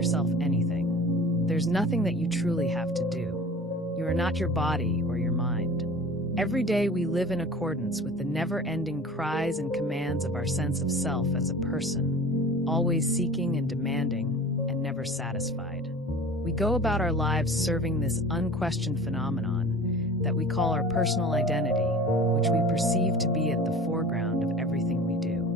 yourself anything. There's nothing that you truly have to do. You are not your body or your mind. Every day we live in accordance with the never-ending cries and commands of our sense of self as a person, always seeking and demanding, and never satisfied. We go about our lives serving this unquestioned phenomenon that we call our personal identity, which we perceive to be at the foreground of everything we do.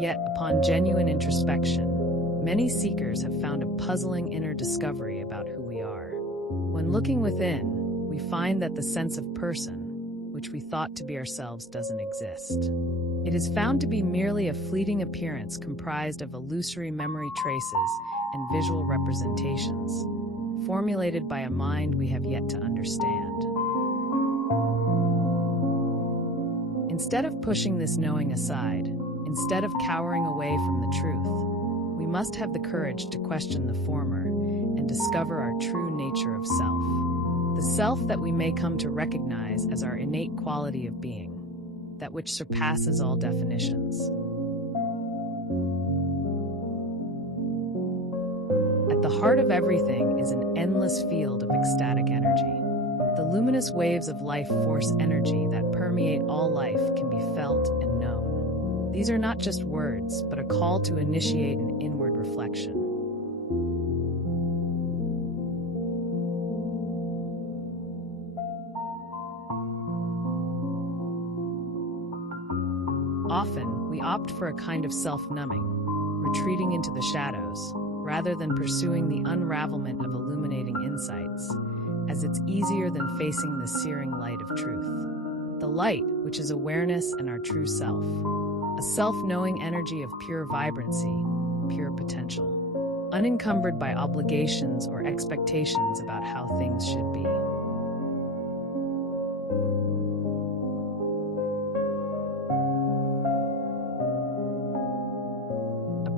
Yet, upon genuine introspection, many seekers have found a puzzling inner discovery about who we are. When looking within, we find that the sense of person, which we thought to be ourselves, doesn't exist. It is found to be merely a fleeting appearance comprised of illusory memory traces and visual representations, formulated by a mind we have yet to understand. Instead of pushing this knowing aside, instead of cowering away from the truth, we must have the courage to question the former and discover our true nature of self. The self that we may come to recognize as our innate quality of being, that which surpasses all definitions. At the heart of everything is an endless field of ecstatic energy. The luminous waves of life force energy that permeate all life can be felt and known. These are not just words, but a call to initiate an inward reflection. Often, we opt for a kind of self-numbing, retreating into the shadows, rather than pursuing the unravelment of illuminating insights, as it's easier than facing the searing light of truth. The light, which is awareness and our true self. A self-knowing energy of pure vibrancy, pure potential, unencumbered by obligations or expectations about how things should be.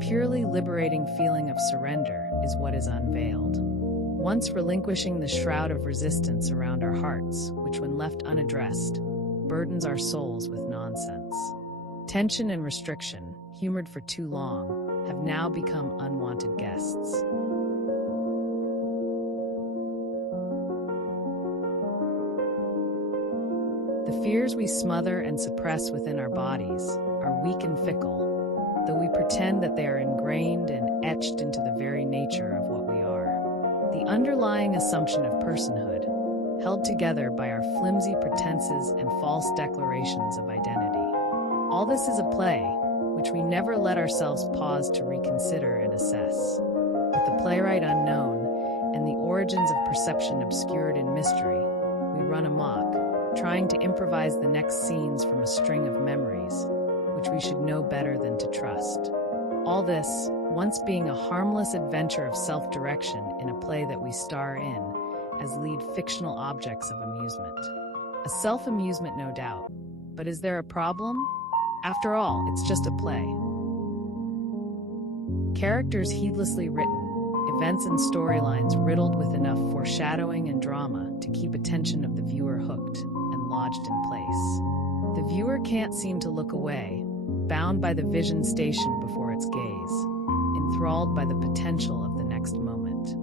Purely liberating feeling of surrender is what is unveiled. Once relinquishing the shroud of resistance around our hearts, which when left unaddressed, burdens our souls with nonsense. Tension and restriction, humored for too long, have now become unwanted guests. The fears we smother and suppress within our bodies are weak and fickle, though we pretend that they are ingrained and etched into the very nature of what we are. The underlying assumption of personhood, held together by our flimsy pretenses and false declarations of identity. All this is a play, which we never let ourselves pause to reconsider and assess. With the playwright unknown and the origins of perception obscured in mystery, we run amok, trying to improvise the next scenes from a string of memories, which we should know better than to trust. All this, once being a harmless adventure of self-direction in a play that we star in as lead fictional objects of amusement. A self-amusement, no doubt. But is there a problem? After all, it's just a play. Characters heedlessly written, events and storylines riddled with enough foreshadowing and drama to keep attention of the viewer hooked and lodged in place. The viewer can't seem to look away, bound by the vision station before its gaze, enthralled by the potential of the next moment,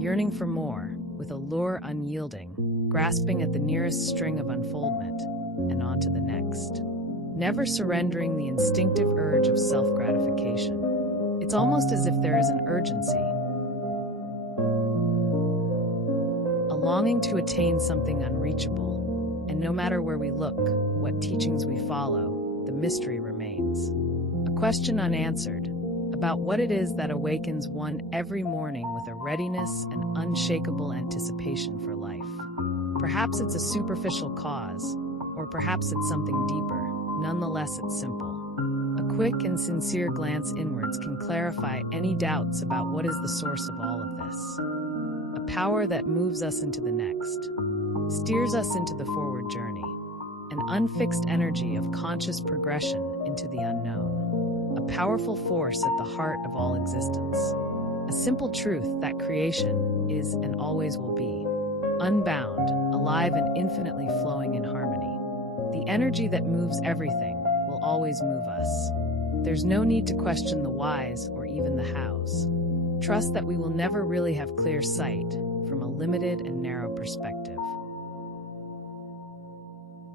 yearning for more, with a lure unyielding, grasping at the nearest string of unfoldment, and on to the next, never surrendering the instinctive urge of self-gratification. It's almost as if there is an urgency, a longing to attain something unreachable, and no matter where we look, what teachings we follow, the mystery remains. A question unanswered, about what it is that awakens one every morning with a readiness and unshakable anticipation for life. Perhaps it's a superficial cause, or perhaps it's something deeper. Nonetheless, it's simple. A quick and sincere glance inwards can clarify any doubts about what is the source of all of this. A power that moves us into the next, steers us into the forward journey, an unfixed energy of conscious progression into the unknown, a powerful force at the heart of all existence. A simple truth that creation is and always will be, unbound, alive and infinitely flowing in harmony. The energy that moves everything will always move us. There's no need to question the whys or even the hows. Trust that we will never really have clear sight from a limited and narrow perspective.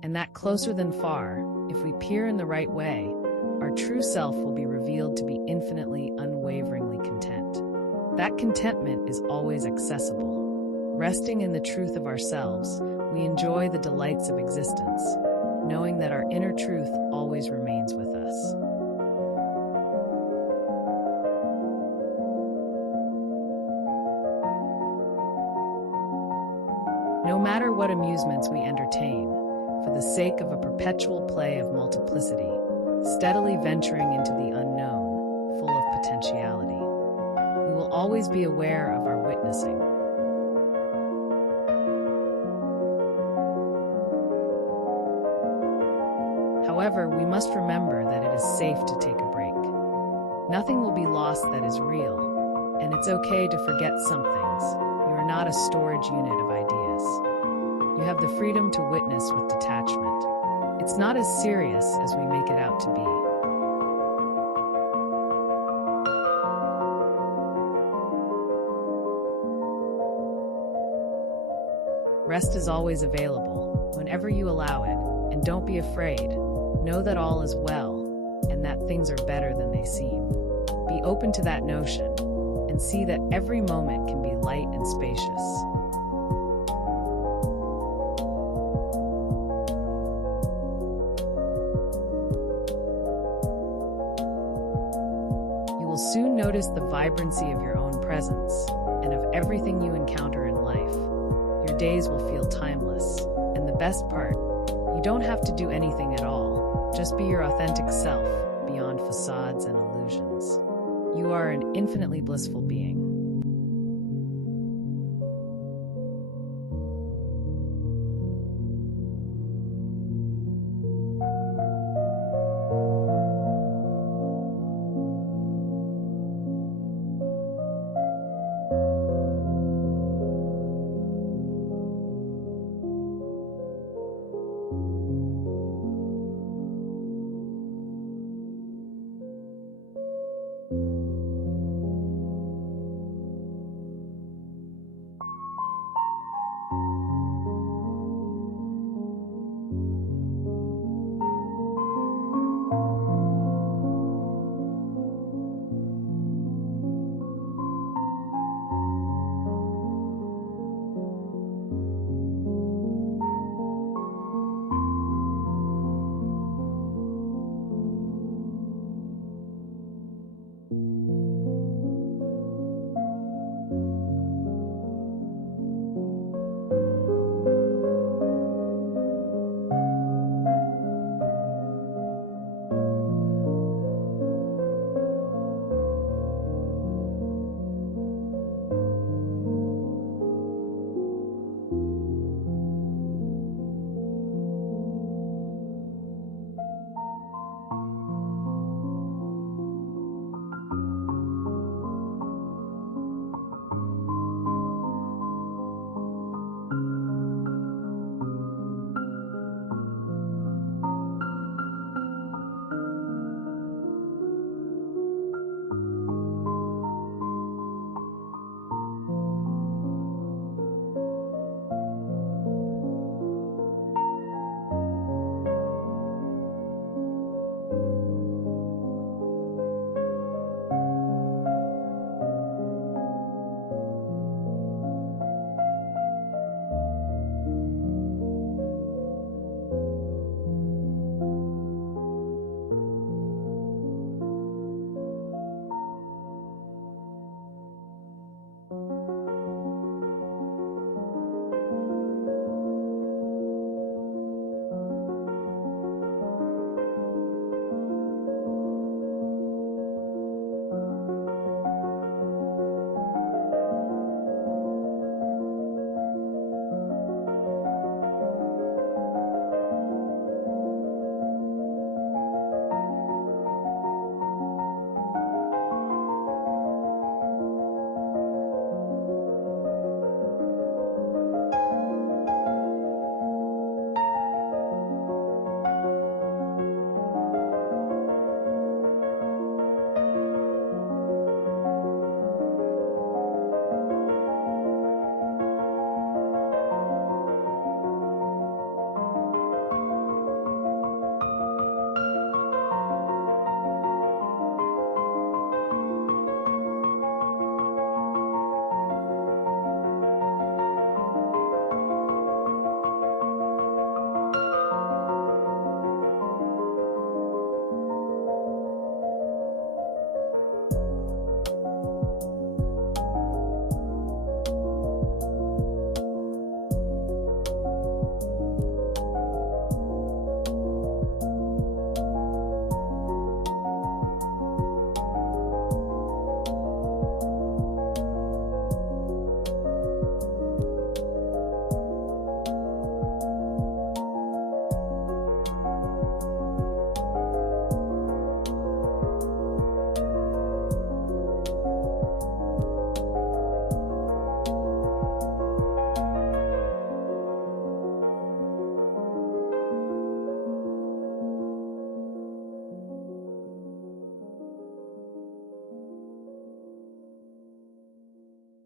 And that closer than far, if we peer in the right way, our true self will be revealed to be infinitely, unwaveringly content. That contentment is always accessible. Resting in the truth of ourselves, we enjoy the delights of existence, knowing that our inner truth always remains with us. No matter what amusements we entertain, for the sake of a perpetual play of multiplicity, steadily venturing into the unknown, full of potentiality, we will always be aware of our witnessing. However, we must remember that it is safe to take a break. Nothing will be lost that is real, and it's okay to forget some things. You are not a storage unit of ideas. You have the freedom to witness with detachment. It's not as serious as we make it out to be. Rest is always available, whenever you allow it, and don't be afraid. Know that all is well, and that things are better than they seem. Be open to that notion, and see that every moment can be light and spacious. You will soon notice the vibrancy of your own presence, and of everything you encounter in life. Your days will feel timeless, and the best part, you don't have to do anything at all. Just be your authentic self, beyond facades and illusions. You are an infinitely blissful being.